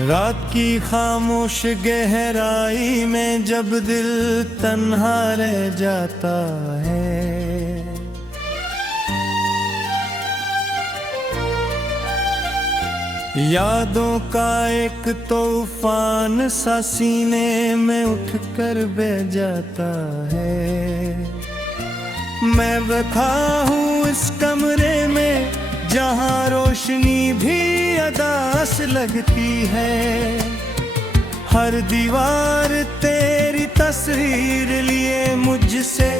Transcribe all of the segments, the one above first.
रात की खामोश गहराई में जब दिल तन्हा रह जाता है, यादों का एक तूफान सा सीने में उठकर बह जाता है। मैं बैठा हूँ इस कमरे में जहाँ रोशनी भी अदास लगती है, हर दीवार तेरी तस्वीर लिए मुझसे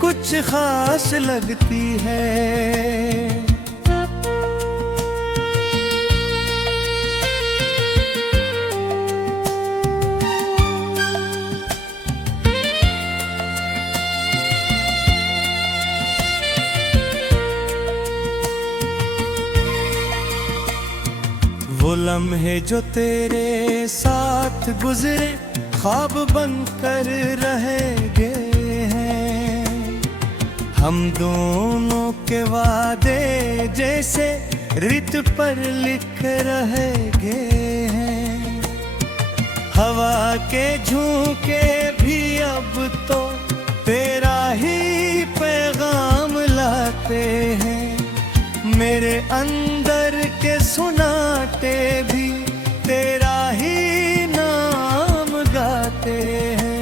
कुछ खास लगती है। वो लम्हे जो तेरे साथ गुजरे ख्वाब बनकर रह गए हैं, हम दोनों के वादे जैसे रित पर लिख रह गए हैं। हवा के झोंके भी अब तो तेरा ही पैगाम लाते हैं, मेरे अंदर के सुनाते भी तेरा ही नाम गाते हैं।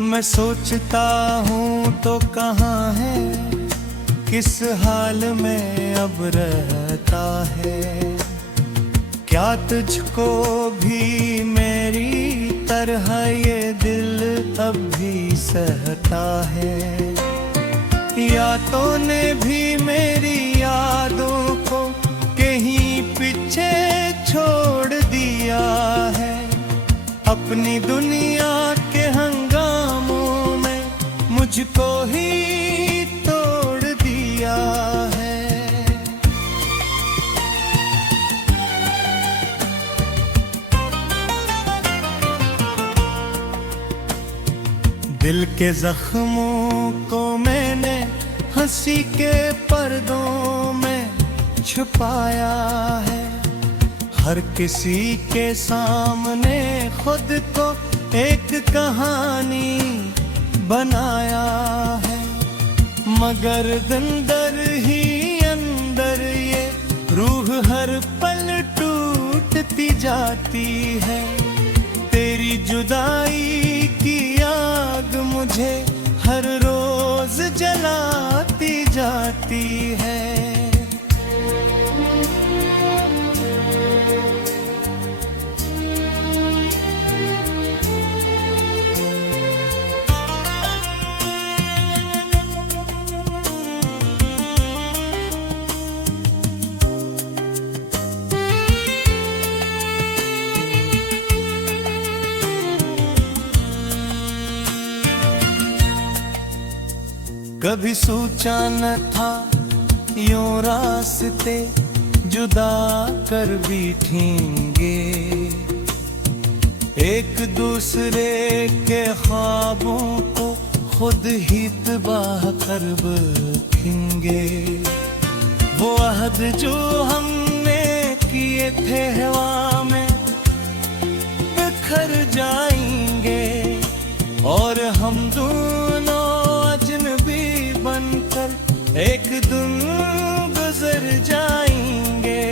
मैं सोचता हूँ तो कहाँ है, किस हाल में अब रहता है, क्या तुझको भी मेरी तरह ये दिल अब भी सहता है, या तो ने भी मेरी यादों को कहीं पीछे छोड़ दिया है, अपनी दुनिया के हंगामों में मुझको ही है। दिल के जख्मों को मैंने हंसी के पर्दों में छुपाया है, हर किसी के सामने खुद को एक कहानी बनाया है, मगर अंदर ही अंदर ये रूह हर पल टूटती जाती है, तेरी जुदाई की आग मुझे हर रोज जलाती जाती है। कभी सोचा न था यूं रास्ते जुदा कर बैठेंगे, एक दूसरे के ख्वाबों को खुद ही तबाह कर बैठेंगे। वो अहद जो हमने किए थे हवा में बिखर जाएंगे, और हम दोनों बनकर एक दिन गुजर जाएंगे।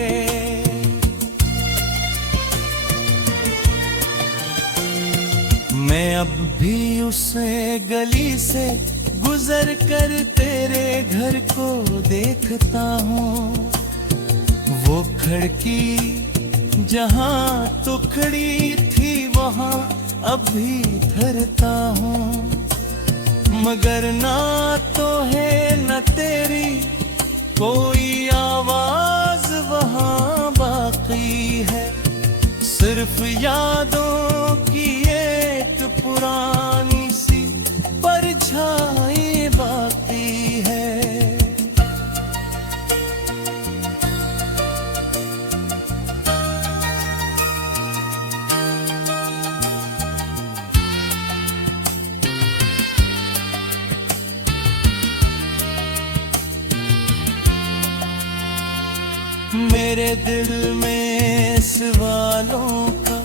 मैं अब भी उसे गली से गुजर कर तेरे घर को देखता हूँ, वो खिड़की जहाँ तो खड़ी थी वहाँ अब भी ठहरता हूँ, मगर ना तो है न तेरी कोई आवाज वहाँ बाकी है, सिर्फ यादों की एक पुरानी सी परछाई बाकी है। मेरे दिल में सवालों का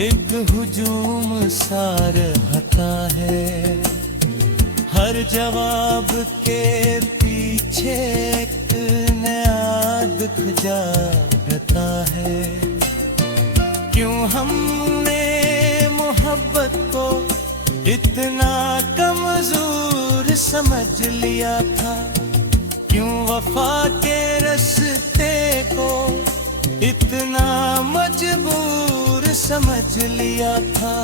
एक हुजूम सा रहता है। हर जवाब के पीछे एक नया दुख जागता है। क्यों हमने मोहब्बत को इतना कमजोर समझ लिया था? क्यों वफा के रास्ते को इतना मजबूर समझ लिया था?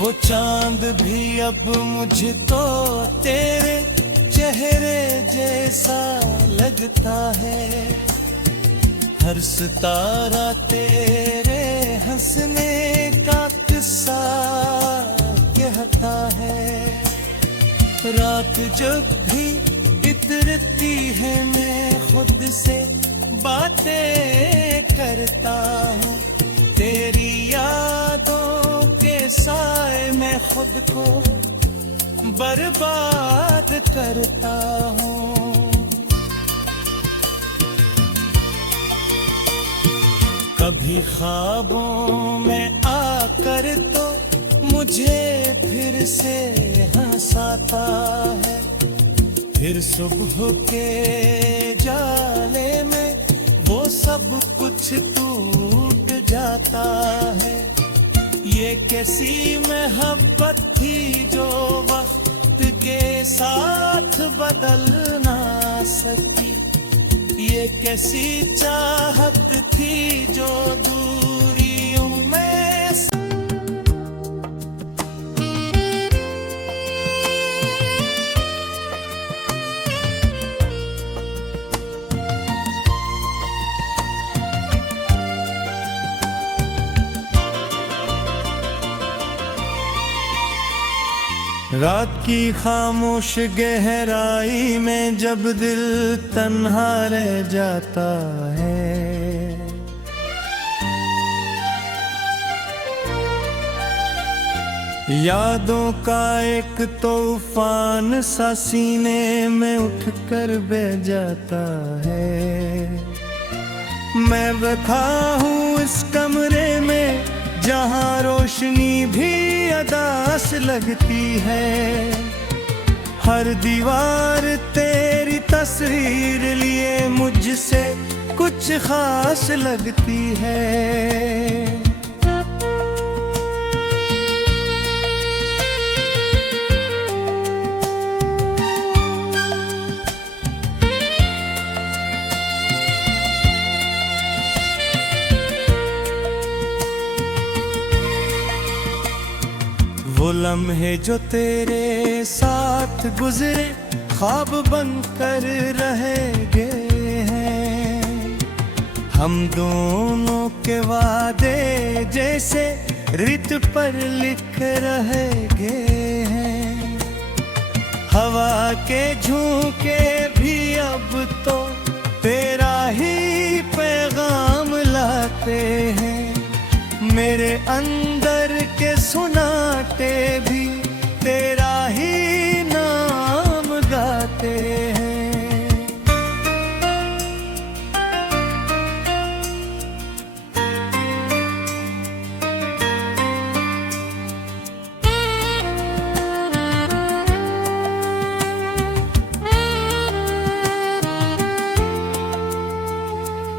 वो चांद भी अब मुझको तेरे चेहरे जैसा लगता है। हर सितारा तेरे हंसने का किस्सा कहता है। रात जब भी इतरती है मैं खुद से बातें करता हूँ। तेरी यादों के साए में खुद को बर्बाद करता हूँ। कभी ख्वाबों में आकर तो मुझे फिर से हंसाता है। फिर सुबह के जाले में वो सब कुछ टूट जाता है। ये कैसी मोहब्बत थी जो वक्त के साथ बदल ना सकी? ये कैसी चाहत थी जो दूरियों में रात की खामोश गहराई में जब दिल तन्हा रह जाता है। यादों का एक तूफान सा सीने में उठकर बह जाता है। मैं बैठा हूँ इस कमरे में जहाँ रोशनी भी अदास लगती है। हर दीवार तेरी तस्वीर लिए मुझसे कुछ खास लगती है। वो लम्हे जो तेरे साथ गुजरे ख्वाब बनकर रह गए हैं। हम दोनों के वादे जैसे रित पर लिख रह गए हैं। हवा के झोंके भी अब तो तेरा ही पैगाम लाते हैं। मेरे अंदर के सुनाटे भी तेरा ही नाम गाते हैं।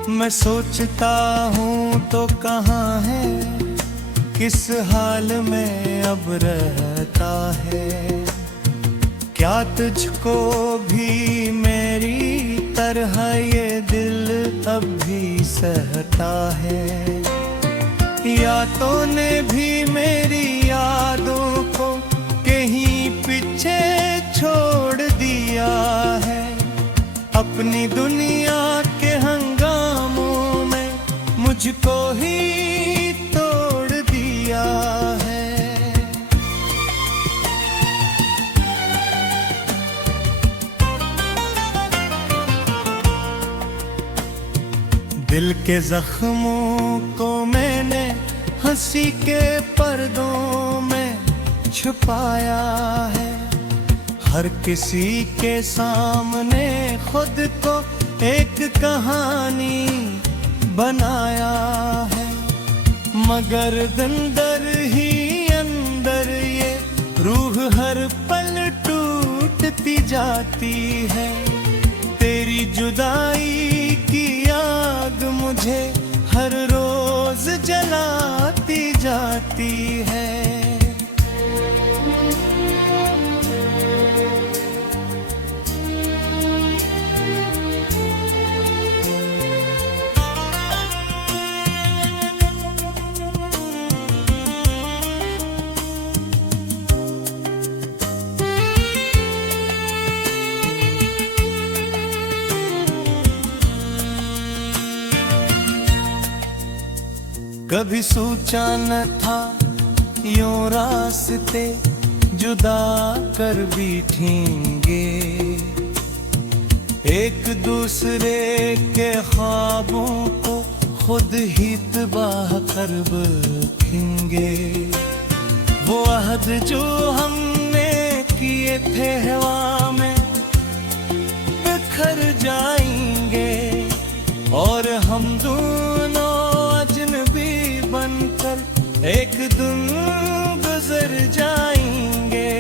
मैं सोचता हूँ तो कहाँ है, किस हाल में अब रहता है। क्या तुझको भी मेरी तरह ये दिल अब भी सहता है? या तूने भी मेरी यादों को कहीं पीछे छोड़ दिया है। अपनी दुनिया के हंगामों में मुझको ही तोड़ दिया है। दिल के जख्मों को मैंने हंसी के पर्दों में छुपाया है। हर किसी के सामने खुद को एक कहानी बनाया है, मगर अंदर ही अंदर ये रूह हर पल टूटती जाती है। तेरी जुदाई की आग मुझे हर रोज जलाती जाती है। कभी सोचा न था यूं रास्ते जुदा कर बैठेंगे, एक दूसरे के ख्वाबों को खुद ही तबाह कर बैठेंगे। वो अहद जो हमने किए थे हवा में बिखर जाएंगे, और हम दोनों अजनबी बनकर एक दिन गुजर जाएंगे।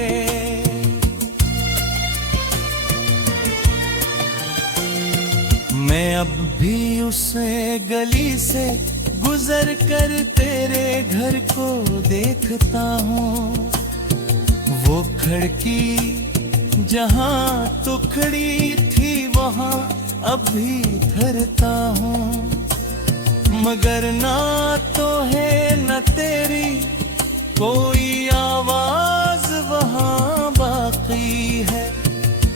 मैं अब भी उसे गली से गुजर कर तेरे घर को देखता हूँ। वो खिड़की जहाँ तो खड़ी थी वहाँ अब भी ठहरता हूँ, मगर ना तो है न तेरी कोई आवाज वहाँ बाकी है।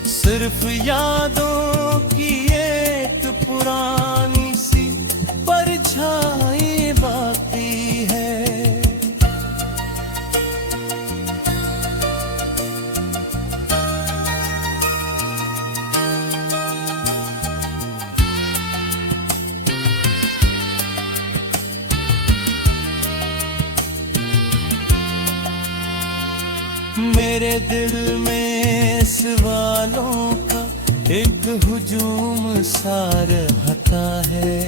सिर्फ यादों की एक पुरानी सी परछाई बाकी है। मेरे दिल में सवालों का एक हुजूम सा रहता है,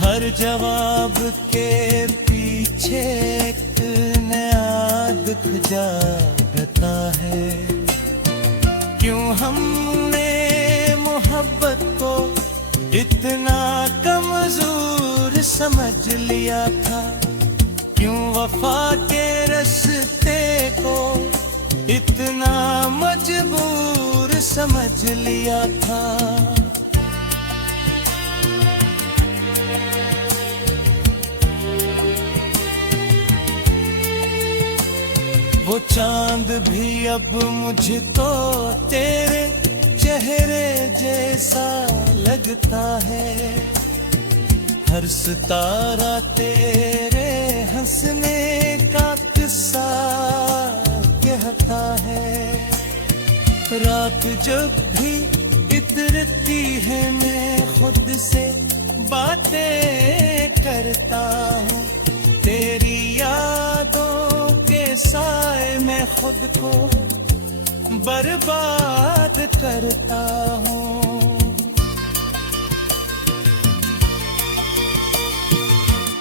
हर जवाब के पीछे एक नया दुख जागता है। क्यों हमने मोहब्बत को इतना कमजोर समझ लिया था, क्यों वफा के रस्ते को इतना मजबूर समझ लिया था। वो चांद भी अब मुझको तेरे चेहरे जैसा लगता है, हर सितारा तेरे हंसने का किस्सा कहता है। रात जब भी इतरती है मैं खुद से बातें करता हूँ, तेरी यादों के साए में खुद को बर्बाद करता हूँ।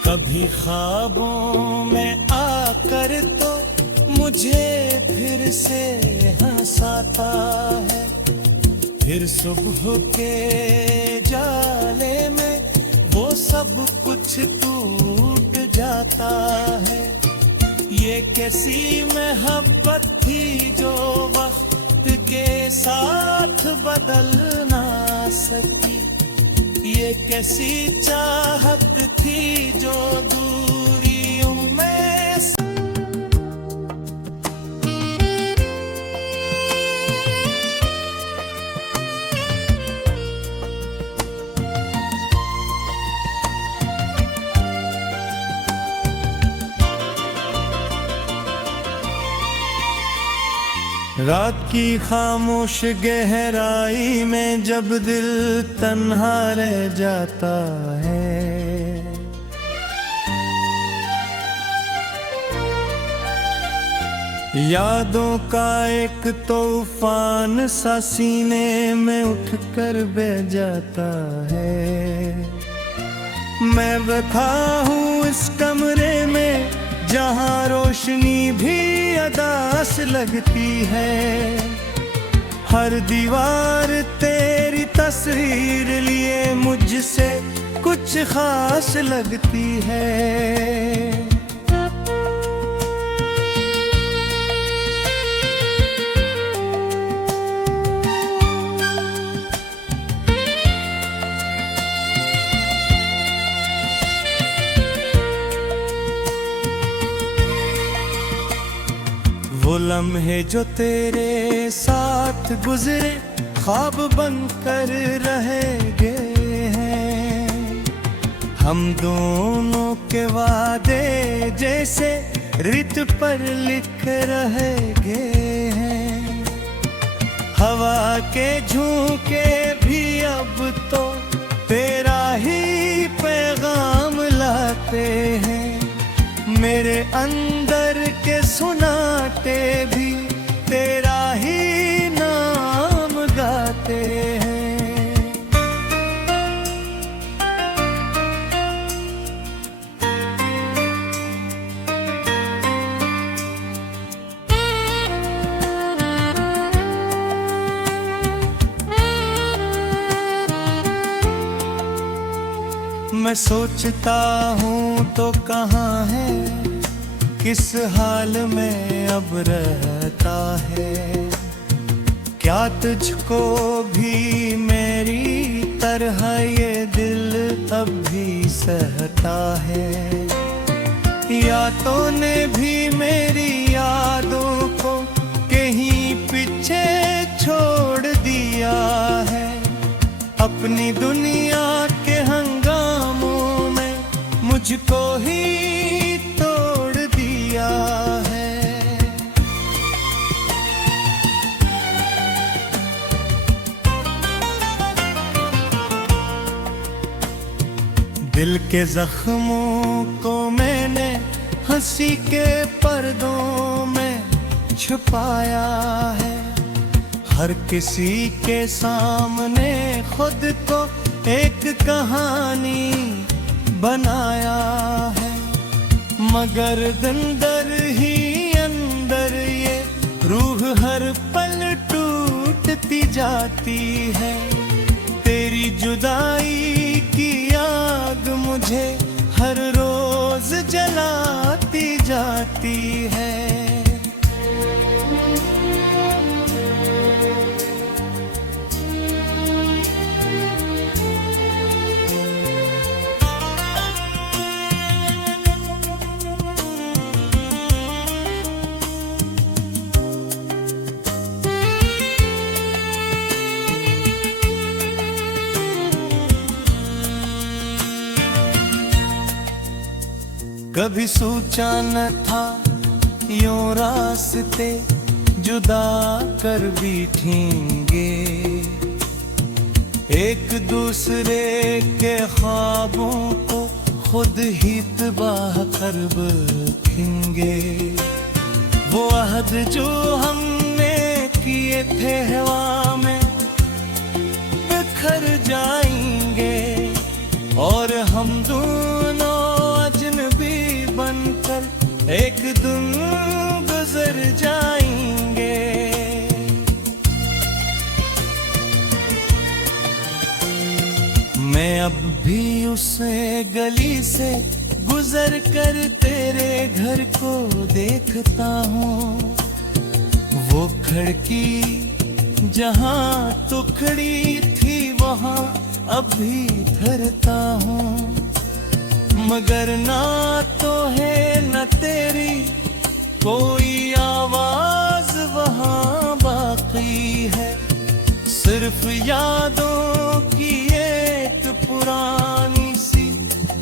कभी ख्वाबों में आकर तो मुझे फिर से हंसाता है, फिर सुबह के जाले में वो सब कुछ टूट जाता है। ये कैसी मोहब्बत थी जो वक्त के साथ बदल ना सकी, ये कैसी चाहत थी जो दूरियों में रात की खामोश गहराई में जब दिल तन्हा रह जाता है, यादों का एक तूफान सा सीने में उठ कर बह जाता है। मैं बैठा हूँ इस कमरे में जहाँ रोशनी भी अदास लगती है। हर दीवार तेरी तस्वीर लिए मुझसे कुछ खास लगती है। वो लम्हे जो तेरे साथ गुजरे ख्वाब बनकर रहेंगे हैं। हम दोनों के वादे जैसे रित पर लिख रहेंगे हैं। हवा के झोंके भी अब तो तेरा ही पैगाम लाते हैं। मेरे अंदर के सुनाटे भी तेरा ही नाम गाते हैं। मैं सोचता हूँ तो कहाँ है, किस हाल में अब रहता है। क्या तुझको भी मेरी तरह ये दिल अब भी सहता है। यादों ने भी मेरी यादों को कहीं पीछे छोड़ दिया है। अपनी दुनिया के हंगामों में मुझको ही तोड़ दिया है। दिल के जख्मों को मैंने हंसी के पर्दों में छुपाया है। हर किसी के सामने खुद को एक कहानी बनाया है। मगर अंदर ही अंदर ये रूह हर पल टूटती जाती है। तेरी जुदाई की आग मुझे हर रोज जलाती जाती है। कभी सोचा न था यूं रास्ते जुदा कर बैठेंगे। एक दूसरे के ख्वाबों को खुद ही तबाह कर बैठेंगे। वो अहद जो हमने किए थे हवा में बिखर जाएंगे। और हम दोनों अजनबी बनकर एक दिन गुजर जाएंगे। मैं अब भी उसे गली से गुजर कर तेरे घर को देखता हूँ। वो खिड़की जहाँ तो खड़ी थी वहाँ अब भी ठहरता हूँ। मगर ना तो है न तेरी कोई आवाज वहाँ बाकी है। सिर्फ यादों की एक पुरानी सी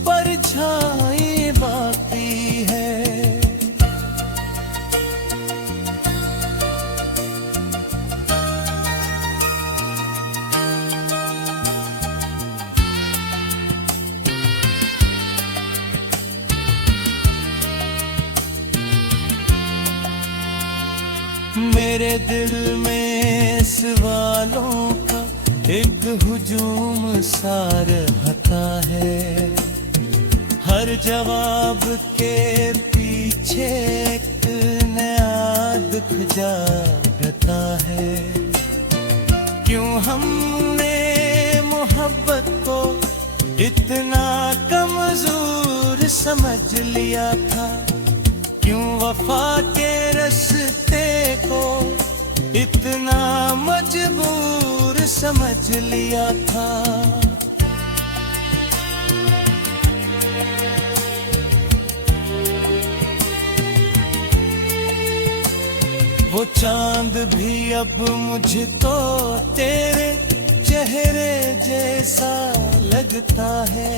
परछाई बाकी है। मेरे दिल में सवालों का एक हुजूम सा रहता है। हर जवाब के पीछे एक नया दुख जागता है। क्यों हमने मोहब्बत को इतना कमजोर समझ लिया था? क्यों वफा के रास्ते को इतना मजबूर समझ लिया था? वो चांद भी अब मुझको तेरे चेहरे जैसा लगता है।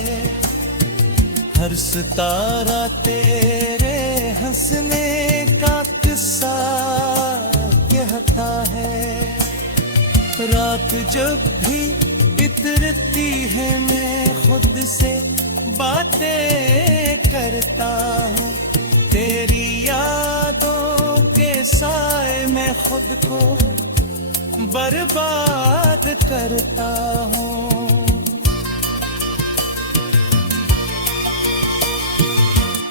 हर सितारा तेरे हंसने का किस्सा कहता है। रात जब भी इतरती है मैं खुद से बातें करता हूँ। तेरी यादों के साए में खुद को बर्बाद करता हूँ।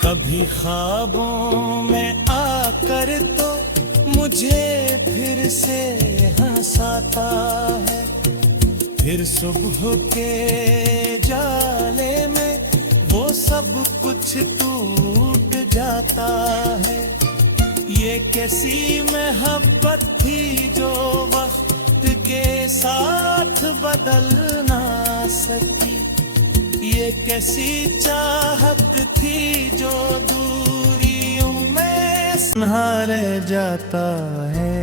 कभी ख्वाबों में आकर तो मुझे फिर से हंसाता है। फिर सुबह के जाले में वो सब कुछ टूट जाता है। ये कैसी मोहब्बत थी जो वक्त के साथ बदल ना सकी। ये कैसी चाहत थी जो दूरियों में संहार जाता है।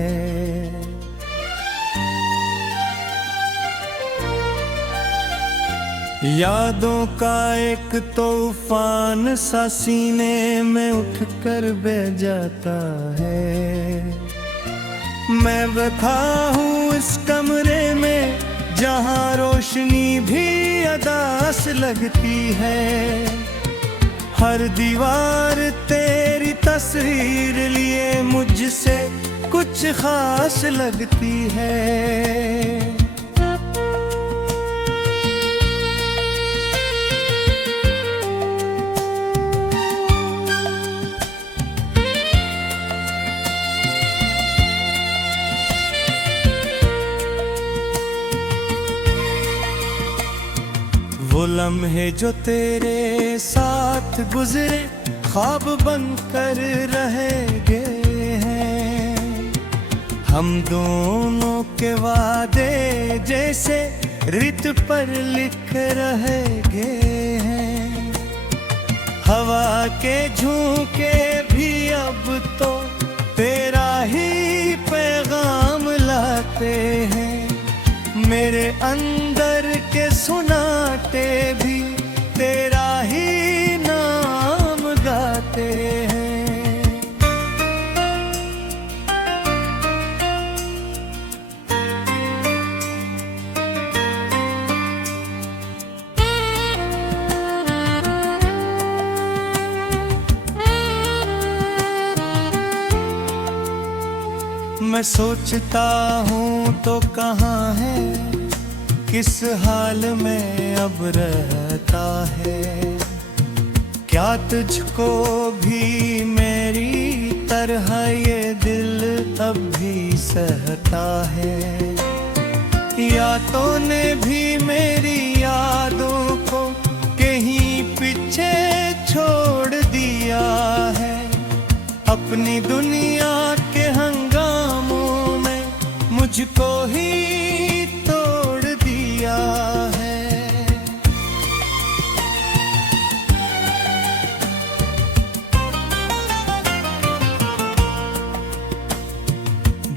यादों का एक तूफान सा सीने में उठकर बह जाता है। मैं बैठा हूँ इस कमरे में जहाँ रोशनी भी अदास लगती है। हर दीवार तेरी तस्वीर लिए मुझसे कुछ खास लगती है। वो लम्हे जो तेरे साथ गुजरे ख्वाब बनकर रह गए हैं। हम दोनों के वादे जैसे रित पर लिख रह गए हैं। हवा के झोंके भी अब तो तेरा ही पैगाम लाते हैं। मेरे अंदर के सुनाते भी तेरा ही नाम गाते हैं। मैं सोचता हूँ तो कहाँ है, किस हाल में अब रहता है। क्या तुझको भी मेरी तरह ये दिल अब भी सहता है? या तो ने भी मेरी यादों को कहीं पीछे छोड़ दिया है। अपनी दुनिया के हंगामों में मुझको ही तोड़ दिया है।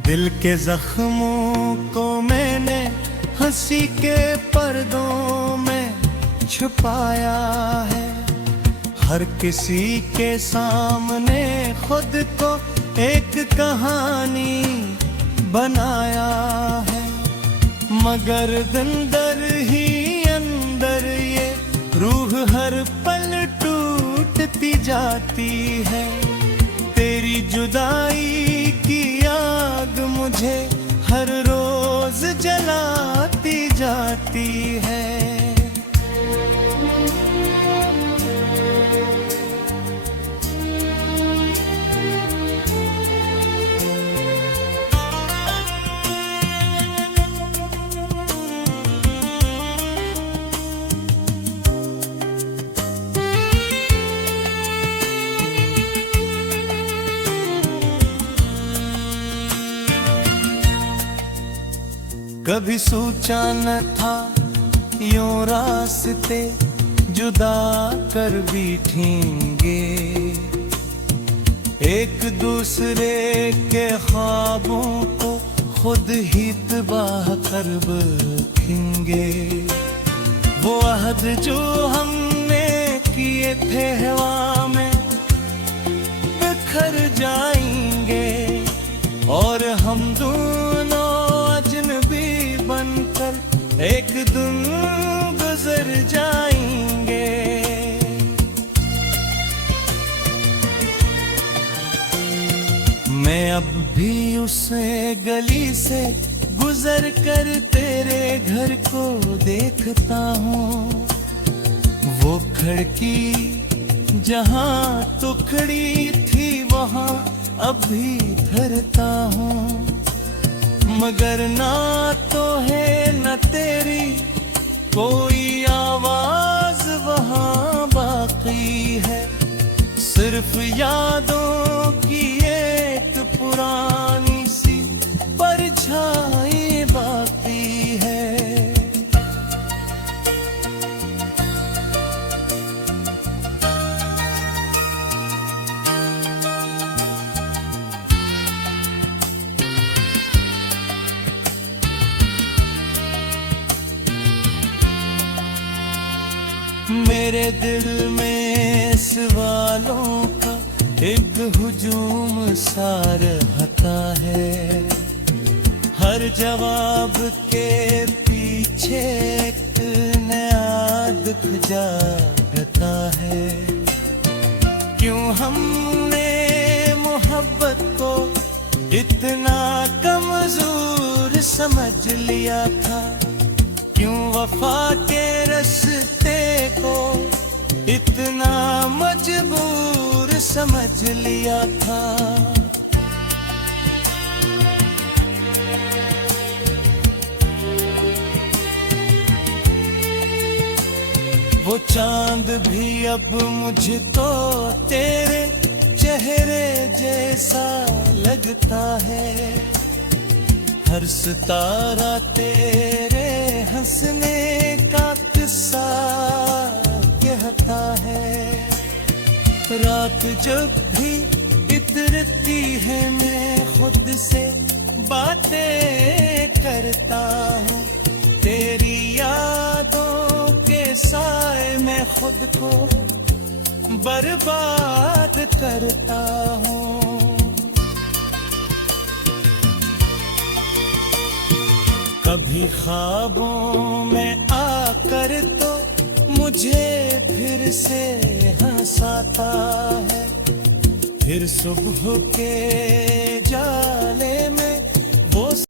दिल के जख्मों को मैंने हंसी के पर्दों में छुपाया है। हर किसी के सामने खुद को एक कहानी बनाया है। मगर अंदर ही अंदर ये रूह हर पल टूटती जाती है। तेरी जुदाई की आग मुझे हर रोज जलाती जाती है। कभी सोचा न था यूं रास्ते जुदा कर बैठेंगे, एक दूसरे के ख्वाबों को खुद ही तबाह कर बैठेंगे। वो अहद जो हमने किए थे हवा में बिखर जाएंगे, और हम दोनों बनकर एक दिन गुजर जाएंगे। मैं अब भी उस गली से गुजर कर तेरे घर को देखता हूँ। वो खिड़की जहाँ टुकड़ी थी वहाँ अब भी ठहरता हूँ, मगर ना तो है न तेरी कोई आवाज वहाँ बाकी है। सिर्फ यादों की एक पुरानी सी परछाई बाकी है। मेरे दिल में सवालों का एक हुजूम सा रहता है, हर जवाब के पीछे एक नया दुख जागता है। क्यों हमने मोहब्बत को इतना कमजोर समझ लिया था, क्यों वफा के रस्ते को इतना मजबूर समझ लिया था। वो चांद भी अब मुझको तेरे चेहरे जैसा लगता है, हर सितारा तेरे हंसने का किस्सा कहता है। रात जब भी इतरती है मैं खुद से बातें करता हूँ, तेरी यादों के साए में खुद को बर्बाद करता हूँ। कभी ख्वाबों में आकर तो मुझे फिर से हंसाता है, फिर सुबह के जाले